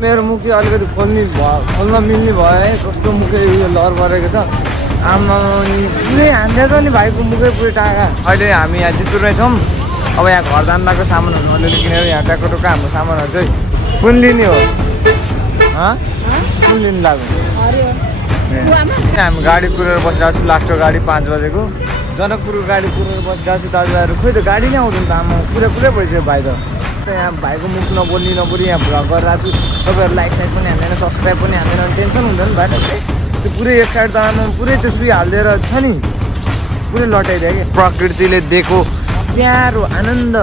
मेरो मुखी अलिकति खोल्न मिल्ने भयो है। कस्तो मुखै उयो लर परेको छ। आमा पुरै हान्दै छ नि भाइको मुखै पुरै टाँगा। अहिले हामी यहाँ जितपुरमै छौँ। अब यहाँ घर जान्दाको सामानहरू अलिअलि किनेर यहाँ ट्याक्को टुक्का हाम्रो सामानहरू चाहिँ कुन लिने हो? कुन लिनु लाग्यो? हामी गाडी कुरेर बसिरहेको छु। लास्टको गाडी 5 बजेको जनकपुरको गाडी कुरेर बसिरहेको छु। दाजुभाइहरू खोइ त गाडी नै आउँदैन त। आमा पुरै भइसक्यो भाइ त। यहाँ भाइको मुख नबोल्ने यहाँ भ्लग गरिरहेको छु। तपाईँहरू लाइक साइड पनि हान्दैन, सब्सक्राइब पनि हान्दैन, टेन्सन हुँदैन भाइ त। त्यो पुरै एक साइड त आमा पुरै त्यो सुई हालिदिएर छ नि पुरै लटाइदियो कि। प्रकृतिले दिएको प्यारो आनन्द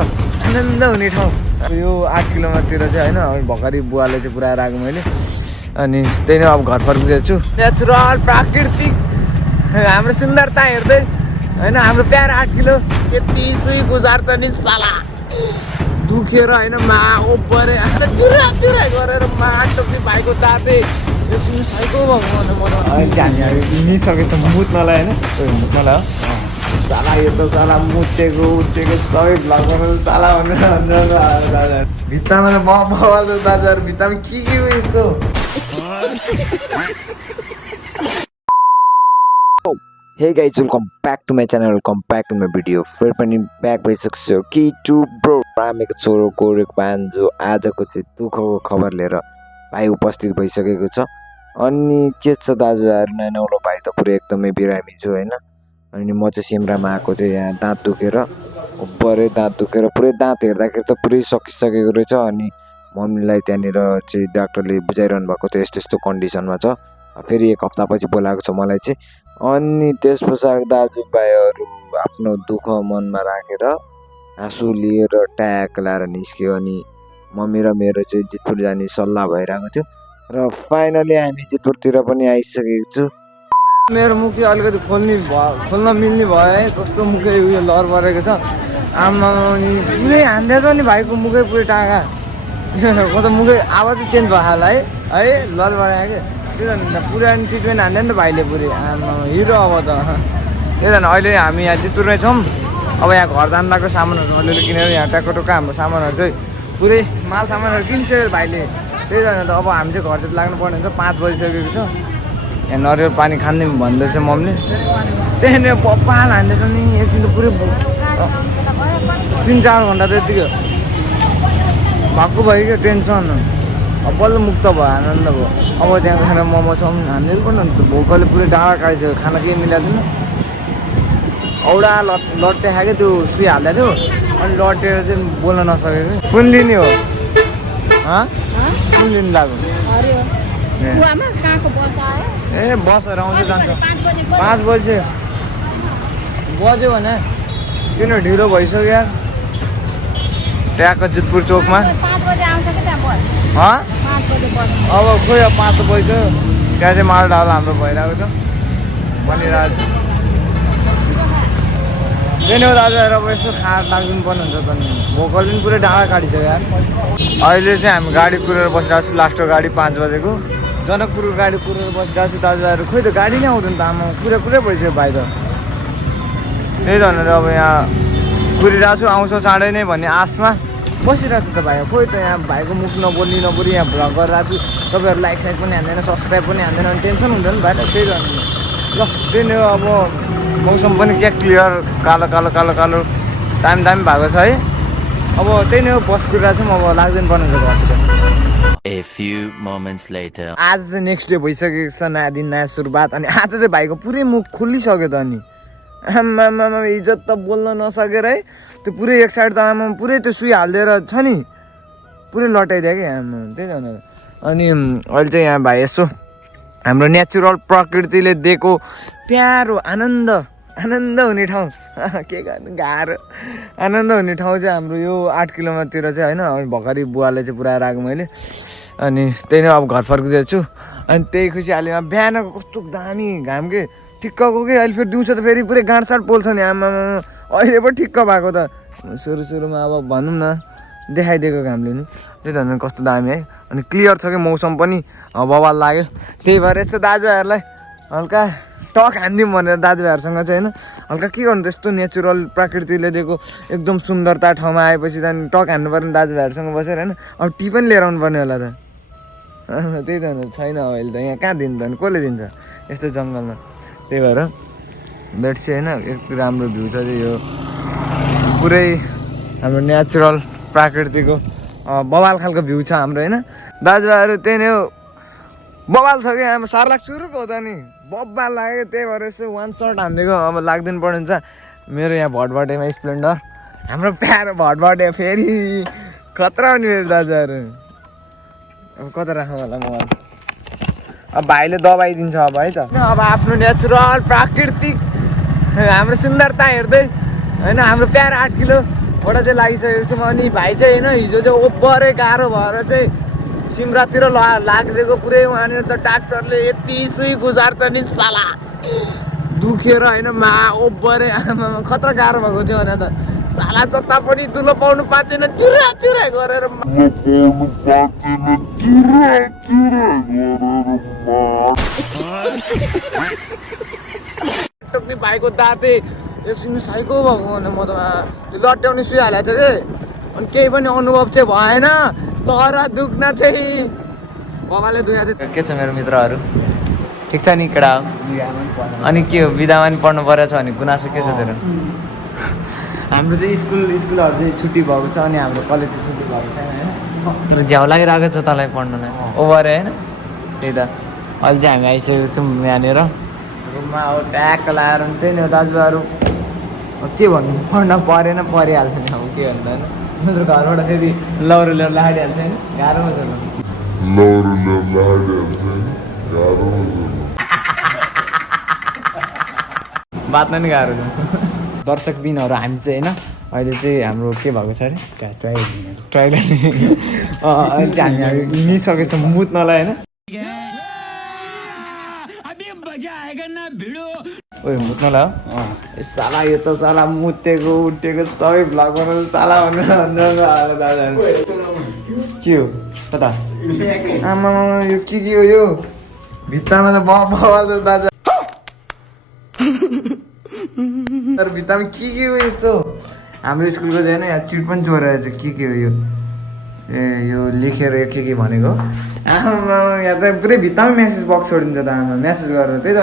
हुने ठाउँ यो 8 किलोमिटरतिर चाहिँ होइन। भर्खरै बुवाले चाहिँ पुऱ्याएर आएको मैले। अनि त्यही नै अब घर फर्किँदैछु छु। नेचुरल प्राकृतिक हाम्रो सुन्दरता हेर्दै होइन। हाम्रो प्यारो 8 किलो यति सुई गुजार्छ नि साला दुखेर होइन। ओपरे चुरा गरेर टोपी भाइको दाँते यो साइको भगवान् मिसकेछ मुत्नलाई होइन। मुत्नलाई हो साला। यो त साला मुतेको सबै भ्लग बनाउनु साला भनेर भित्तामा त बवाल दाजुहरू भित्तामा के हो यस्तो। Hey guys welcome back to my channel, welcome back to my video. फेरि पनि ब्याक भइसक्छु कि टु ब्रो रामेको छोरोको रेकपान जो आजको चाहिँ दुःखको खबर लिएर भाइ उपस्थित भइसकेको छ। अनि के छ दाजुभाइहरू, नौलो भाइ त पुरै एकदमै बिरामी छु होइन। अनि म चाहिँ सिमरामा आएको थिएँ। यहाँ दाँत दुखेर पुरै दाँत हेर्दाखेरि त पुरै सकिसकेको रहेछ। अनि मम्मीलाई त्यहाँनिर चाहिँ डाक्टरले बुझाइरहनु भएको थियो यस्तो यस्तो कन्डिसनमा छ। फेरि 1 हप्तापछि बोलाएको छ मलाई चाहिँ। अनि त्यस पछाडि दाजुभाइहरू आफ्नो दुःख मनमा राखेर आँसु लिएर ट्याक लाएर निस्क्यो। अनि मम्मी र मेरो चाहिँ जितपुर जाने सल्लाह भइरहेको थियो र फाइनली हामी जितपुरतिर पनि आइसकेको छु। मेरो मुखी अलिकति खोल्न मिल्ने भयो है। कस्तो मुखै उयो लर परेको छ। आमा पुरै हान्दै छ नि भाइको मुखै पुरै टाँगा। कस्तो मुखै आवाज चेन्ज भयो होला है लर परेको क्या। त्यही त पुरानो ट्रिटमेन्ट हान्दैन नि त भाइले पुरै। आमा हिरो अब त। त्यही त अहिले हामी यहाँ जितपुरमै छौँ। अब यहाँ घर जान्दाको सामानहरू अलिअलि किनेर यहाँ ट्याक्को टुक्का हाम्रो सामानहरू चाहिँ पुरै माल सामानहरू किन्छ भाइले। त्यही त अब हामी चाहिँ घर चाहिँ लाग्नुपर्ने हुन्छ। 5 बजिसकेको छ। यहाँ नरिवल पानी खाने भन्दैछ मम्मीले। त्यहाँनिर पाल हान्दैछ नि एकछिन त पुरै 3-4 घन्टा त यतिकै भएको भयो क्या टेन्सन। अब बल्ल मुक्त भयो, आनन्द भयो। अब त्यहाँ खाना मोमो छ हान्दै पर्ने नि त। भोकले पुरै डाँडा काटिसक्यो, खाना केही मिलाइदिनु। औडा लट्टे खायो क्या त्यो सुई हाल्दै थियो। अनि लटेर चाहिँ बोल्न नसकेको। कुन लिने हो? कुन लिनु लाग्यो? ए बसहरू आउँदै जान्छ। 5 बजी बज्यो भने किन ढिलो भइसक्यो यार। ट्याक्क जितपुर चोकमा अब खोइ 5 बज्यो। त्यहाँ चाहिँ मालडाल हाम्रो भइरहेको छ बनिरहेको छ। त्यही हो दाजुहरू अब यसो खाएर लाग्दिनु पर्ने हुन्छ त नि। भोकल पनि पुरै डाँडा काटिसक्यो यार। अहिले चाहिँ हामी गाडी कुरेर बसिरहेको छु। लास्टको गाडी 5 बजेको जनकपुरको गाडी कुरेर बसिरहेको छु। दाजुभाइहरू खोइ त गाडी नै आउँदैन त। आमा पुरै भइसक्यो भाइ त। त्यही त भनेर अब यहाँ कुरिरहेको छु। आउँछ चाँडै नै भन्ने आशमा बसिरहेको छु त भाइ। खोइ त यहाँ भाइको मुख नबोल्ने यहाँ भ्लग गरिरहेको छु। तपाईँहरू लाइक साइड पनि हान्दैन, सब्सक्राइब पनि हान्दैन, अनि टेन्सन हुँदैन भाइ त। त्यही त ल त्यही नै हो। अब मौसम पनि क्या क्लियर कालो दामी भएको छ है। अब त्यही नै हो बस कुरिरहेको छौँ। अब लाग्दैन पर्ने छ घरतिर। A few moments later. आज चाहिँ नेक्स्ट डे भइसकेको छ। नयाँ दिन नयाँ सुरुवात। अनि आज चाहिँ भाइको पुरै मुख खोलिसक्यो त। अनि आमा इज्जत त बोल्न नसकेर है। त्यो पुरै एक साइड त आमा पुरै त्यो सुई हालिदिएर छ नि पुरै लटाइदियो कि आमा। त्यही भनेर अनि अहिले चाहिँ यहाँ भाइ यसो हाम्रो नेचुरल प्रकृतिले दिएको प्यारो आनन्द हुने ठाउँ के गर्नु गाह्रो। आनन्द हुने ठाउँ चाहिँ हाम्रो यो 8 किलोमिटरतिर चाहिँ होइन। भर्खरै बुवाले चाहिँ पुऱ्याएर आएको मैले। अनि त्यही नै अब घर फर्किँदैछु। अनि त्यही खुसियालीमा बिहानको कस्तो दामी घाम के ठिक्कको कि। अहिले फेरि दिउँसो त फेरि पुरै गाँडसाट पोल्छ नि आमा। अहिले पो ठिक्क भएको त। सुरुमा अब भनौँ न देखाइदिएको घामले नि। त्यही त भने कस्तो दामी है। अनि क्लियर छ कि मौसम पनि बवाल लाग्यो। त्यही भएर यस्तो दाजुहरूलाई हल्का टक हानिदिउँ भनेर दाजुभाइहरूसँग चाहिँ होइन हल्का के गर्नु त्यस्तो नेचुरल प्रकृतिले दिएको एकदम सुन्दरता ठाउँमा आएपछि त्यहाँदेखि टक हान्नु पर्ने दाजुभाइहरूसँग बसेर होइन अब टी पनि लिएर आउनु पर्ने होला त त्यही त छैन अहिले त यहाँ कहाँ दिन्छ अनि कसले दिन्छ यस्तो जङ्गलमा त्यही भएर बेट्सी होइन यति राम्रो भ्यू छ यो पुरै हाम्रो नेचुरल प्राकृतिको बवाल खालको भ्यू छ हाम्रो होइन दाजुभाइहरू त्यही नै हो बवाल छ क्या अब 4 लाख चुरुको हो त नि बब्बाल लाग्यो त्यही भएर यसो वान सर्ट हानिदिएको अब लाग्दिनु पर्ने हुन्छ मेरो यहाँ भटभटेमा स्प्लेन्डर हाम्रो प्यारो भटभटे फेरि खतरा हो नि मेरो दाजुभाइहरू अब कता राखौँ होला म अब भाइले दबाई दिन्छ अब है त अब आफ्नो नेचुरल प्राकृतिक हाम्रो सुन्दरता हेर्दै होइन हाम्रो प्यारो 8 किलोबाट चाहिँ लागिसकेको छु अनि भाइ चाहिँ होइन हिजो चाहिँ ओभरै गाह्रो भएर चाहिँ सिमरातिर लागिदिएको पुरै वहाँनिर त ट्र्याक्टरले यति सुई गुजार्छ नि साला दुखेर होइन मा ओभरै आमामा खतरा गाह्रो भएको थियो भने त साला जता पनि दुलो पाउनु पाउँदैन चुरा चुरा गरेर टोक्ने भाइको दाँते एकछिन साइको भएको भने म त त्यो लट्याउने सुइहालेको थियो कि अनि केही पनि अनुभव चाहिँ भएन तर दुख्न चाहिँ बाबाले दुखेको थियो के छ मेरो मित्रहरू ठिक छ नि केटा हो अनि के हो बिदामा नि पढ्नु परेको छ भने गुनासो के छ तेरो हाम्रो चाहिँ स्कुलहरू चाहिँ छुट्टी भएको छ अनि हाम्रो कलेज चाहिँ छुट्टी भएको छैन होइन तर झ्याउ लागिरहेको छ तँलाई पढ्नलाई ओभर होइन त्यही त अहिले चाहिँ हामी आइसकेको छौँ यहाँनिर रुममा अब ट्याक्क लगाएर त्यही नै हो दाजुभाइहरू अब के भन्नु पढ्न परेन परिहाल्छ नि अब के भन्नु होइन मेरो घरबाट फेरि लौरो लिएर लाडिहाल्छ होइन गाह्रो बातमा नि गाह्रो छ दर्शक बिनहरू हामी चाहिँ होइन अहिले चाहिँ हाम्रो के भएको छ अरे टोइलेट अहिले चाहिँ हामी मिसकेको छौँ मुत्नलाई होइन ओ मुत्नलाई हो साला यो त साला मुतेको उठेको सबै भ्लग बनाउँछ साला भनेर के हो कता आमा यो के हो यो भित्तामा त बवाल छ दाजु तर भित्तामा के हो यस्तो हाम्रो स्कुलको चाहिँ होइन यहाँ चिट पनि चोरेर चाहिँ के हो यो ए यो लेखेर यो के भनेको आमा यहाँ त पुरै भित्तामै मेसेज बक्स छोडिन्छ त आमा मेसेज गरेर त्यही त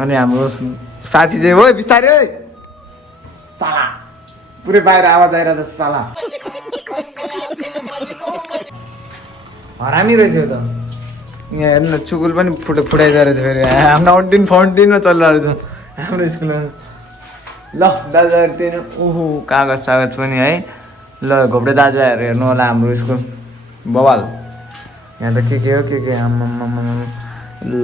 अनि हाम्रो साथी चाहिँ हो बिस्तारै है साला पुरै बाहिर आवाज आइरहेछ साला हरामी रहेछ त यहाँ हेर्नु न चुकुल पनि फुटाइदिएर रहेछ फेरि फाउन्टेनमा चलिरहेको रहेछ हाम्रो स्कुलमा ल दाजुभाइहरू त्यही नै ओहो कागज पनि है ल घोप्टे दाजुभाइहरू हेर्नु होला हाम्रो स्कुल बवाल यहाँ त के हो के आम्मामा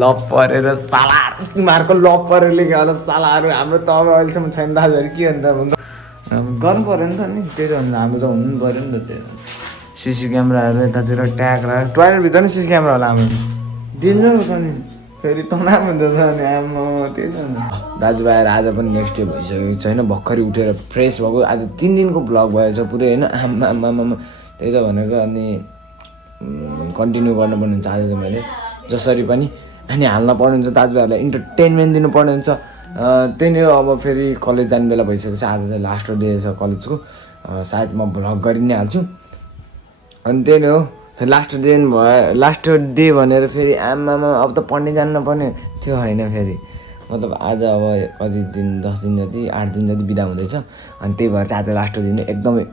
लप परेर साला तिमीहरूको लप परेर लेख्यो होला सालाहरू हाम्रो त अब अहिलेसम्म छैन दाजुभाइहरू के अन्त गर्नु पऱ्यो नि त नि त्यही त भन्दा हाम्रो त हुनु नि पऱ्यो नि त त्यो सिसी क्यामेराहरू यतातिर ट्याग राखेर टोइलेटभित्र नि सिसी क्यामेरा होला हाम्रो डेन्जर हो त नि फेरि तनाव हुन्छ त अनि आमा त्यही त दाजुभाइहरू आज पनि नेक्स्ट डे भइसकेको छ होइन भर्खरै उठेर फ्रेस भएको आज 3 दिनको भ्लग भएछ पुरै होइन आमा त्यही त भनेको अनि कन्टिन्यू गर्नुपर्ने हुन्छ आज चाहिँ मैले जसरी पनि अनि हाल्न पर्ने हुन्छ दाजुभाइहरूलाई इन्टरटेनमेन्ट दिनुपर्ने हुन्छ त्यही नै हो अब फेरि कलेज जाने बेला भइसकेको छ आज चाहिँ लास्ट डे छ कलेजको सायद म भ्लग गरि नै हाल्छु अनि त्यही नै हो फेरि लास्ट डे भनेर फेरि आमामा अब त पढ्ने जानु नपर्ने त्यो होइन फेरि मतलब आज अब कति दिन 10 दिन जति 8 दिन जति बिदा हुँदैछ अनि त्यही भएर चाहिँ आज लास्ट दिन एकदमै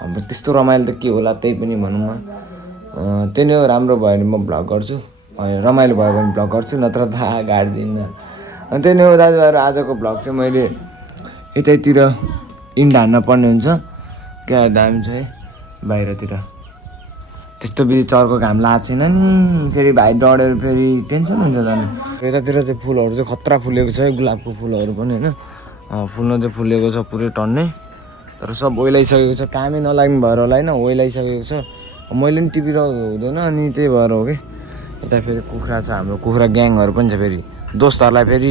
हाम्रो त्यस्तो रमाइलो त के होला त्यही पनि भनौँ न त्यही नै हो राम्रो भयो भने म भ्लग गर्छु रमाइलो भयो भने भ्लग गर्छु नत्र त गाड्दिनँ अनि त्यही नै हो दाजुभाइहरू आजको भ्लग चाहिँ मैले यतैतिर इन्ड हान्न पर्ने हुन्छ क्या दामी छ है बाहिरतिर त्यस्तो बित्ति चर्को घाम लागेको छैन नि फेरि भाइ डढेर फेरि टेन्सन हुन्छ झन् यतातिर चाहिँ फुलहरू चाहिँ खतरा फुलेको छ है गुलाबको फुलहरू पनि होइन फुल्न चाहिँ फुलेको छ पुरै टन्नै तर सब ओइलाइसकेको छ कामै नलाग्ने भएर होला होइन ओइलाइसकेको छ मैले पनि टिपिरहेको हुँदैन अनि त्यही भएर हो कि यता फेरि कुखुरा छ हाम्रो कुखुरा ग्याङहरू पनि छ फेरि दोस्तहरूलाई फेरि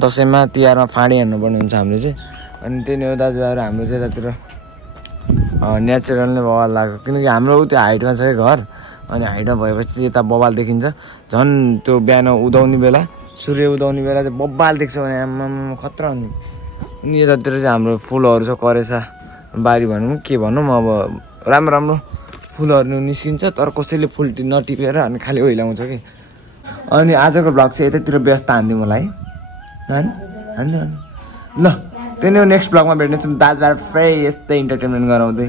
दसैँमा तिहारमा फाँडी हान्नुपर्ने हुन्छ हामीले चाहिँ अनि त्यही नै हो दाजुभाइहरू हाम्रो चाहिँ यतातिर नेचुरल नै बवाल लाग्यो किनकि हाम्रो त्यो हाइटमा छ घर अनि हाइटमा भएपछि यता बवाल देखिन्छ झन् त्यो बिहान उदाउने बेला सूर्य उदाउने बेला चाहिँ बब्बाल देख्छ भने आम्मामा खतरा हुने। अनि यतातिर चाहिँ हाम्रो फुलहरू छ करेसा बारी भनौँ के भनौँ अब राम्रो राम्रो फुलहरू निस्किन्छ तर कसैले फुल नटिपेर अनि खालि ओइलाउँछ कि। अनि आजको भ्लग चाहिँ यतैतिर व्यस्त हानिदिउँ होला है हान्नु ल त्यही नै नेक्स्ट भ्लगमा भेट्नेछौँ दाजुभाइ फेरि यस्तै इन्टरटेनमेन्ट गराउँदै।